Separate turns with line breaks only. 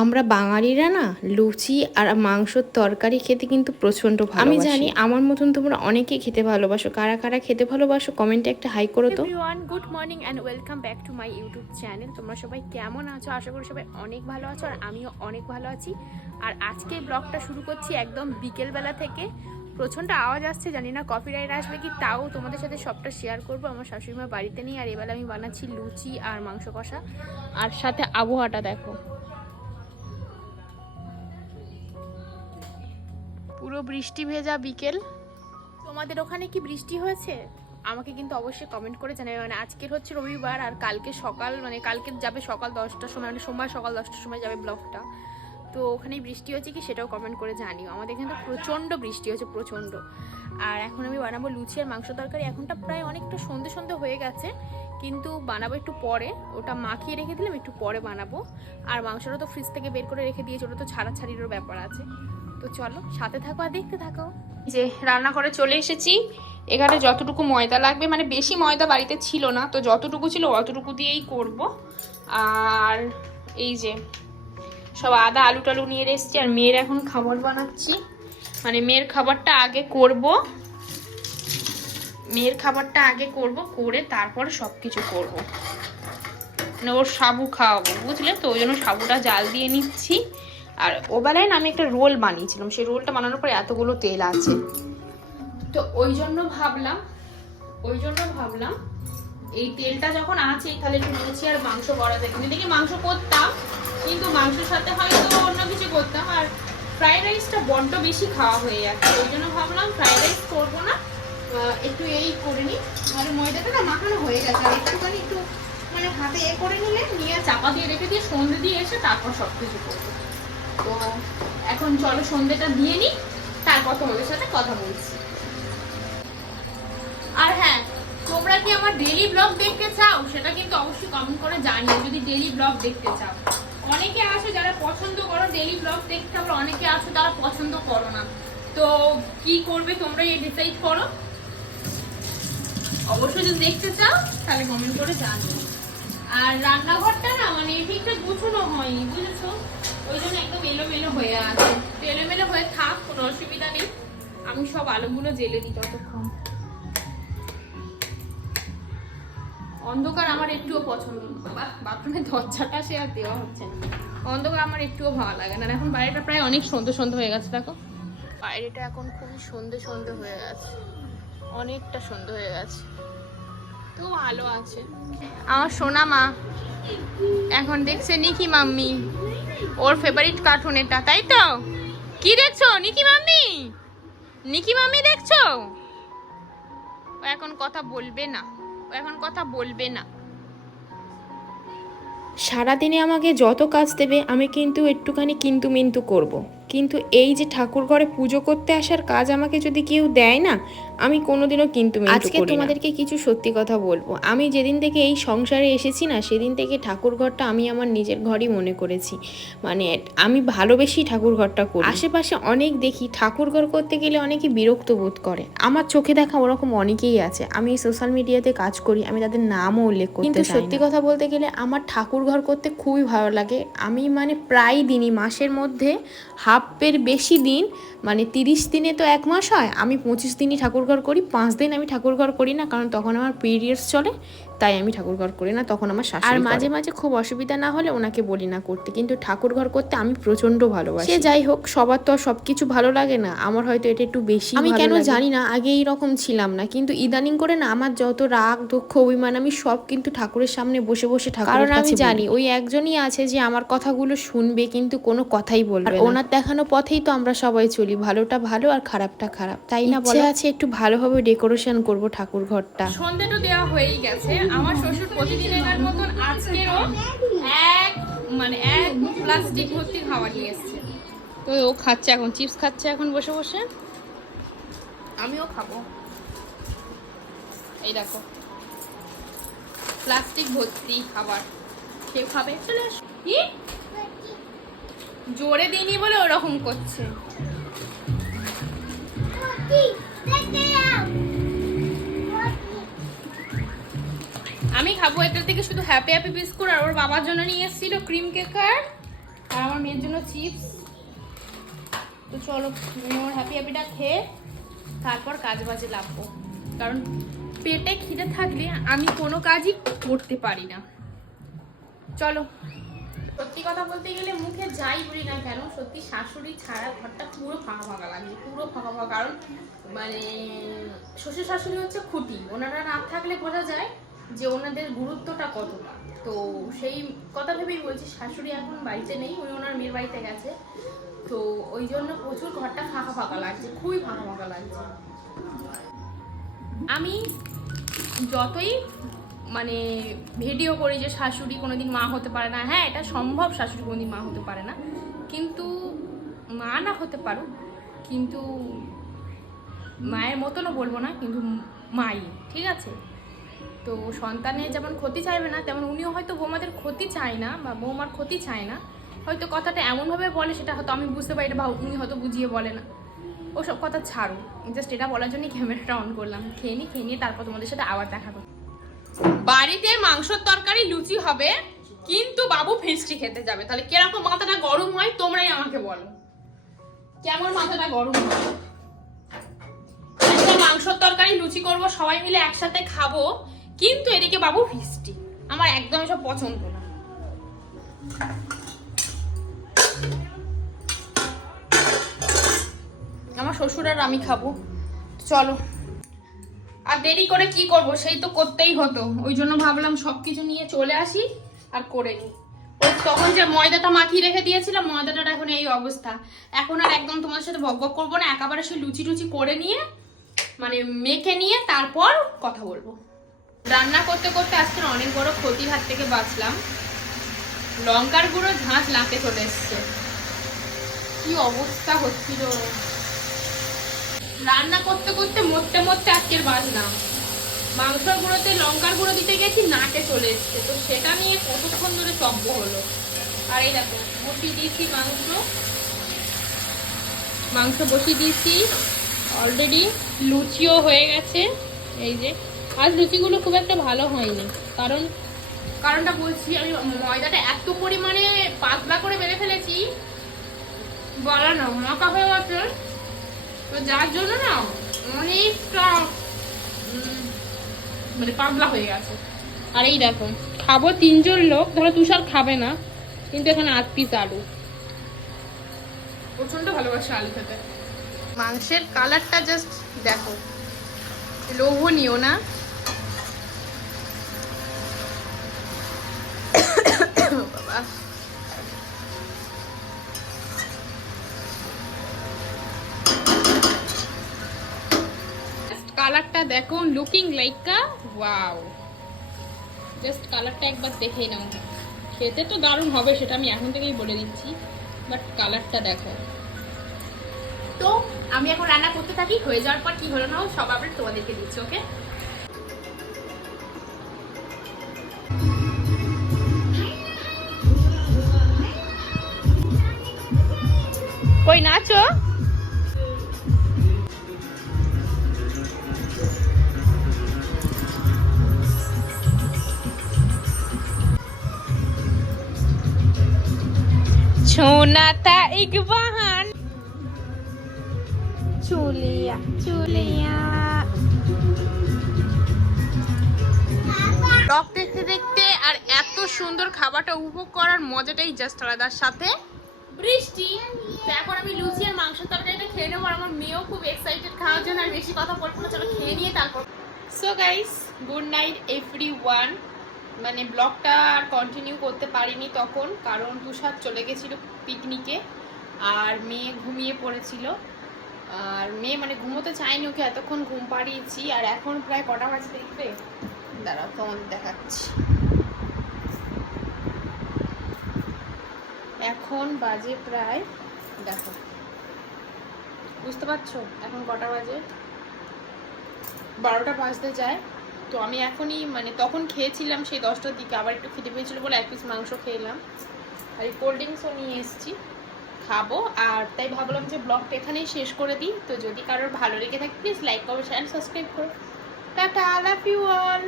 আমরা বাঙালিরা না লুচি আর মাংসর তরকারি খেতে কিন্তু প্রচণ্ড ভালো আমি জানি আমার মতন তোমরা অনেকেই খেতে ভালোবাসো। কারা কারা খেতে ভালোবাসো কমেন্টে একটা হাই করো তো।
Good morning and welcome back to my YouTube channel তোমরা সবাই কেমন আছো? আশা করি সবাই অনেক ভালো আছো আর আমিও অনেক ভালো আছি। আর আজকে ব্লগটা শুরু করছি একদম বিকেলবেলা থেকে। প্রচণ্ড আওয়াজ আসছে জানি না কপিরাইট আসবে কি তাও তোমাদের সাথে সবটা শেয়ার করব। আমার শাশুড়িমা বাড়িতে নেই আর এবেলা আমি বানাচ্ছি লুচি আর মাংস কষা। আর সাথে আবহাওয়াটা দেখো। পুরো বৃষ্টি ভেজা বিকেল। তোমাদের ওখানে কি বৃষ্টি হয়েছে? আমাকে কিন্তু অবশ্যই কমেন্ট করে জানাবে। মানে আজকের হচ্ছে রবিবার আর কালকে সকাল মানে কালকে যাবে সকাল দশটার সময় মানে সোমবার সকাল দশটার সময় যাবে ব্লগটা। তো ওখানে বৃষ্টি হয়েছে কি সেটাও কমেন্ট করে জানিও। আমাদের এখানে তো প্রচণ্ড বৃষ্টি হয়েছে, প্রচণ্ড। আর এখন আমি বানাবো লুচি আর মাংস তরকারি। এখনটা প্রায় অনেকটা সন্ধে সন্ধে হয়ে গেছে, কিন্তু বানাবো একটু পরে। ওটা মাখিয়ে রেখে দিলাম, একটু পরে বানাবো। আর মাংসটা তো ফ্রিজ থেকে বের করে রেখে দিয়েছি, ওটা তো ছাড়াছাড়িরও ব্যাপার আছে। তো চলো, সাথে থাকো আর দেখতে থাকো। যে রান্না করে চলে এসেছি। এখানে যতটুকু ময়দা লাগবে মানে বেশি ময়দা বাড়িতে ছিল না, তো যতটুকু ছিল অতটুকু দিয়েই করব। আর এই যে সব আদা আলু টালু নিয়ে এসেছি, আর মেয়ের এখন খাবার বানাচ্ছি। মানে মেয়ের খাবারটা আগে করব। মেয়ের খাবারটা আগে করব, করে তারপর সব কিছু করব। মানে ওর সাবু খাওয়াবো, বুঝলে তো? ওই জন্য সাবুটা জাল দিয়ে নিচ্ছি। আর ওবেলায় না আমি একটা রোল বানিয়েছিলাম। সেই রোলটা বানানোর পরে এতগুলো তেল আছে। তো ওই জন্য ভাবলাম, ওই জন্য ভাবলাম, এই তেলটা যখন আছে, তাহলে একটু লুচি আর মাংস করা যায়। কিন্তু দেখি মাংস করতাম, কিন্তু মাংসের সাথে হয়তো অন্য কিছু করতাম। আর ফ্রাইড রাইসটা বড্ড বেশি খাওয়া হয়ে যাচ্ছে। ওই জন্য ভাবলাম ফ্রাইড রাইস করব না। একটু এই করে নিই। আর ময়দাটা না মাখানো হয়ে গেছে। আর একটুখানি একটু মানে হাতে এ করে নিলে, নিয়ে চাপা দিয়ে রেখে দিয়ে সন্ধে দিয়ে এসে তারপর সব কিছু করব। তো এখন চলো সন্ধেটা দিয়ে নিই, তারপর তোমাদের সাথে কথা বলছি। আর হ্যাঁ তোমরা কি আমার ডেলি ব্লগ দেখতে চাও? সেটা কিন্তু অবশ্যই কমেন্ট করে জানিও, যদি ডেলি ব্লগ দেখতে চাও। অনেকে আছে যারা পছন্দ করো ডেলি ব্লগ দেখতে, আবার অনেকে আছে যারা পছন্দ করো না। তো কি করবে তোমরা এই ডিসাইড করো। অবশ্যই যদি দেখতে চাও, তাহলে কমেন্ট করে জানিও। আর রান্নাঘরটা না মানে ঠিকঠাক গুছানো হয়নি এলোমেলো হয়ে আছে। তো এলোমেলো হয়ে থাক, কোনো অসুবিধা নেই। আমি সব আলোগুলো জেলে দিই ততক্ষণ। অন্ধকার আমার একটুও পছন্দ না। বাথরুমের দরজাটা সে আর দেওয়া হচ্ছে না। অন্ধকার আমার একটুও ভালো লাগে না। এখন বাইরেটা প্রায় অনেক সন্ধে সন্ধে হয়ে গেছে, দেখো। বাইরেটা এখন খুবই সন্ধে সন্ধে হয়ে গেছে। অনেকটা সন্ধে হয়ে গেছে। তো ভালো আছে। আমার সোনা মা। এখন দেখছে নিকি মাম্মি। ওর ফেভারিট কার্টুন এটা, তাই তো? কি দেখছ? নিকি মাম্মি? নিকি মাম্মি দেখছ? ও এখন কথা বলবে না, ও এখন কথা বলবে না।
সারাদিনে আমাকে যত কাজ দেবে, আমি কিন্তু একটুখানি কিন্তু মিন্তু করব। কিন্তু এই যে ঠাকুর ঘরে পুজো করতে আসার কাজ আমাকে যদি কেউ দেয় না আমি কোনোদিনও কিন্তু আজকে তোমাদেরকে কিছু সত্যি কথা বলব। আমি যেদিন থেকে এই সংসারে এসেছি না সেদিন থেকে ঠাকুর ঘরটা আমি আমার নিজের ঘরই মনে করেছি। মানে আমি ভালোবেসি ঠাকুর ঘরটা করি। আশেপাশে অনেক দেখি ঠাকুর ঘর করতে গেলে অনেকে বিরক্ত বোধ করে। আমার চোখে দেখা ওরকম অনেকেই আছে। আমি সোশ্যাল মিডিয়াতে কাজ করি আমি তাদের নামও উল্লেখ করি কিন্তু সত্যি কথা বলতে গেলে আমার ঠাকুর ঘর করতে খুবই ভালো লাগে। আমি মানে প্রায় দিনই মাসের মধ্যে হাফের বেশি দিন মানে তিরিশ দিনে তো এক মাস হয়, আমি পঁচিশ দিনই ঠাকুরঘর করি, পাঁচ দিন আমি ঠাকুরঘর করি না, কারণ তখন আমার পিরিয়ডস চলে। তাই আমি ঠাকুরঘর করি না তখন আমার শাশুড়ি আর মাঝে মাঝে খুব অসুবিধা না হলে ওনাকে বলি না করতে। কিন্তু ঠাকুরঘর করতে আমি প্রচণ্ড ভালোবাসি। সে যাই হোক সবার তো আর সবকিছু ভালো লাগে না। আমার হয়তো এটা একটু বেশি আমি কেন জানি না আগে এইরকম ছিলাম না। কিন্তু ইদানিং করে না আমার যত রাগ দুঃখ অভিমান আমি সব কিন্তু ঠাকুরের সামনে বসে বসে ঠাকুর কারণ আমি জানি ওই একজনই আছে যে আমার কথাগুলো শুনবে কিন্তু কোনো কথাই বলবে না। ওনার দেখানো পথেই তো আমরা সবাই চলি ভালোটা ভালো আর খারাপটা খারাপ। তাই না বলে? আছে একটু ভালোভাবে ডেকোরেশন করব ঠাকুর ঘরটা
সন্ধ্যেটা দেওয়া হয়েই গেছে। আমার শ্বশুর প্রতিদিনের মতন আজকেরও এক মানে এক প্লাস্টিক ভর্তি খাবার নিয়ে এসছে। তো ও খাচ্ছে এখন চিপস খাচ্ছে এখন বসে বসে? আমিও খাব। এই দেখো। প্লাস্টিক ভর্তি খাবার। কেউ খাবে? চলে আসো। কি জোরে দিইনি বলে ওরকম করছে। আমি খাব এটা থেকে শুধু হ্যাপি হ্যাপি বিস্কুট আর ওর বাবার জন্য নিয়ে এসেছিল ক্রিম কেকার আর আমার মেয়ের জন্য চিপস তো চলো ওর হ্যাপি হ্যাপিটা খেয়ে তারপর কাজ বাজে লাগবো কারণ পেটে খিদে থাকলে আমি কোনো কাজই করতে পারি না। চলো। সত্যি কথা বলতে গেলে মুখে যাই বলি না কেন, সত্যি শাশুড়ি ছাড়া ঘরটা পুরো ফাঁকা ফাঁকা লাগছে পুরো ফাঁকা ফাঁকা। কারণ মানে শ্বশুর শাশুড়ি হচ্ছে খুঁটি, ওনারা না থাকলে বোঝা যায় যে ওনাদের গুরুত্বটা কতটা। তো সেই কথা ভেবেই বলছি, শাশুড়ি এখন বাড়িতে নেই, উনি ওনার মেয়ের বাড়িতে গেছে। তো ওই জন্য প্রচুর ঘরটা ফাঁকা ফাঁকা লাগছে, খুবই ফাঁকা ফাঁকা লাগছে। আমি যতই মানে ভিডিও করি যে শাশুড়ি কোনোদিন মা হতে পারে না হ্যাঁ এটা সম্ভব শাশুড়ি কোনোদিন মা হতে পারে না। কিন্তু মা না হতে পারো কিন্তু মায়ের মতনও বলব না, কিন্তু মাই, ঠিক আছে? তো সন্তানের যেমন ক্ষতি চাইবে না, তেমন উনিও হয়তো বৌমাদের ক্ষতি চায় না বা বৌমার ক্ষতি চায় না। হয়তো কথাটা এমনভাবে বলে সেটা হয়তো আমি বুঝতে পারি এটা বা উনি হয়তো বুঝিয়ে বলে না। ওসব কথা ছাড়ো। জাস্ট এটা বলার জন্যই ক্যামেরাটা অন করলাম। খেয়ে নিই খেয়ে নিয়ে তারপর তোমাদের সাথে আবার দেখা বাড়িতে মাংসর তরকারি লুচি হবে, কিন্তু বাবু ফিস্টি খেতে যাবে। তাহলে কীরকম মাথাটা গরম হয় তোমরাই আমাকে বলো। কেমন মাথাটা গরম হয়? মাংসর তরকারি, লুচি করব, সবাই মিলে একসাথে খাব। কিন্তু এদিকে বাবু ফিস্টি আমার একদম এসব পছন্দ না। আমার শ্বশুর আর আমি খাব। চলো। আর দেরি করে কি করব? সেই তো করতেই হতো। ওই জন্য ভাবলাম সবকিছু নিয়ে চলে আসি আর করে নিই। তখন যে ময়দাটা মাখিয়ে রেখে দিয়েছিলাম, ময়দাটার এখন এই অবস্থা। এখন আর একদম তোমাদের সাথে বক বক করব না। একেবারে সেই লুচি টুচি করে নিয়ে মানে মেখে নিয়ে তারপর কথা বলব। রান্না করতে করতে আজকে অনেক বড় ক্ষতির হাত থেকে বাঁচলাম। লঙ্কার গুঁড়ো ঝাঁঝ নাকে চলে এসছে। কি অবস্থা হচ্ছিল। রান্না করতে করতে মরতে মরতে আজকের বাজলাম মাংসর গুঁড়োতে লঙ্কার গুঁড়ো দিতে গেছি নাকে চলে এসছে। তো সেটা নিয়ে কতক্ষণ ধরে তব্য হলো? আর এই দেখো, বসিয়ে দিয়েছি মাংস। মাংস বসিয়ে দিয়েছি। অলরেডি লুচিও হয়ে গেছে। এই যে আজ লুচিগুলো খুব একটা ভালো হয়নি। কারণ, কারণটা বলছি, আমি ময়দাটা এত পরিমাণে পাতলা করে বেড়ে ফেলেছি। বলা না মাখা হয়ে গেছে তো যার জন্য না অনেকটা মানে পাতলা হয়ে গেছে। আর এই দেখো, খাব তিনজন লোক, ধরো তুষার খাবে না, কিন্তু এখানে আট পিস আলু। প্রচণ্ড ভালোবাসে আলু খেতে। মাংসের কালারটা জাস্ট দেখো। লোভনীয় না? বাবা। কালারটা দেখো looking like a wow just কালারটা একবার দেখে নাও। খেতে তো দারুণ হবে, সেটা আমি এখন থেকেই বলে দিচ্ছি। বাট কালারটা দেখো। তো আমি এখন রান্না করতে থাকি হয়ে যাওয়ার পর কি হলো না হলো সব আপডেট তোমাদেরকে দিচ্ছি ওকে কই নাচো छोना था एक वाहन চুলিয়া চুলিয়া টক দেখতে দেখতে আর এত সুন্দর খাবারটা উপভোগ করার মজাটাই জাস্ট আলাদা। সাথে বৃষ্টি। এখন আমি লুচি আর মাংসের তরকারিটা খেয়ে নেব আমার মেয়েও খুব এক্সাইটেড খাওয়ার জন্য আর বেশি কথা বলব না চলো খেয়ে নিয়ে তারপর। So guys good night everyone মানে ব্লগটা আর কন্টিনিউ করতে পারিনি তখন কারণ তুষার চলে গেছিল পিকনিকে আর মেয়ে ঘুমিয়ে পড়েছিল। আর মেয়ে মানে ঘুমোতে চায়নি ওকে, এতক্ষণ ঘুম পাড়িয়েছি, আর এখন প্রায় কটা বাজে দেখবে? দাঁড়াও তোমাদের দেখাচ্ছি। এখন বাজে প্রায়, দেখো। বুঝতে পারছ? এখন কটা বাজে? বারোটা বাজতে যায়। তো আমি এখনই মানে তখন খেয়েছিলাম সেই দশটার দিকে, আবার একটু খেতে পেয়েছিল বলে এক পিস মাংস খেলাম আর এই কোল্ড ড্রিঙ্কসও নিয়ে এসেছি। খাব। আর তাই ভাবলাম যে ব্লগটা এখানেই শেষ করে দিই। তো যদি কারোর ভালো লেগে থাকে please like comment and subscribe করো। Tata love you all